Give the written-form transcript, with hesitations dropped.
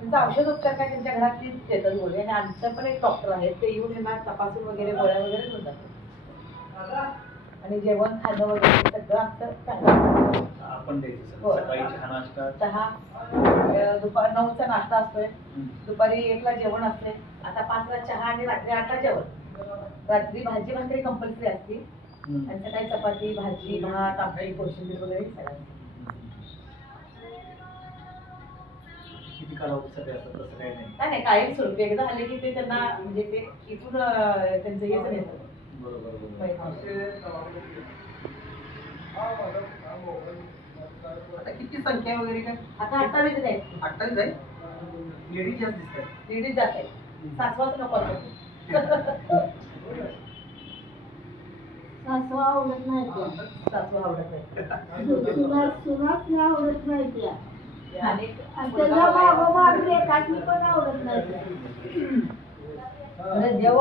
त्यांचा औषध उपचार काय त्यांच्या घरातलीच देतात गोळी आणि आमचं पण एक डॉक्टर आहेत ते येऊन येणार तपासून वगैरे गोळ्या वगैरे घेऊन जातात आणि जेवण खाणं वगैरे सगळं आमचं चांगलं आपण चहा दुपार 9चा नाश्ता असतोय दुपारी 1ला जेवण असते आता 5ला चहा आणि रात्री 8ला जेवण रात्री भाजी भाकरी कंपल्सरी असते आणि सकाळी चपाती भाजी भात आमटी कोशिंबीर वगैरे सगळं किती कालावधीसाठी असतं तसं काही नाही नाही कायम स्वरूपी एकदा आले की ते त्यांना म्हणजे ते इथून त्यांचं हेच नेतं आता किती संख्या वगैरे काय आता 28 आहे 28 आहे लेडीज जास्त दिसतात लेडीज जास्त आहे सासवाच नको सासवा आवडत नाही सासवा आवडत नाही सुनाच नाही आवडत नाही त्या आणि त्याच्या मागोमाग एकाच पण आवडत नाही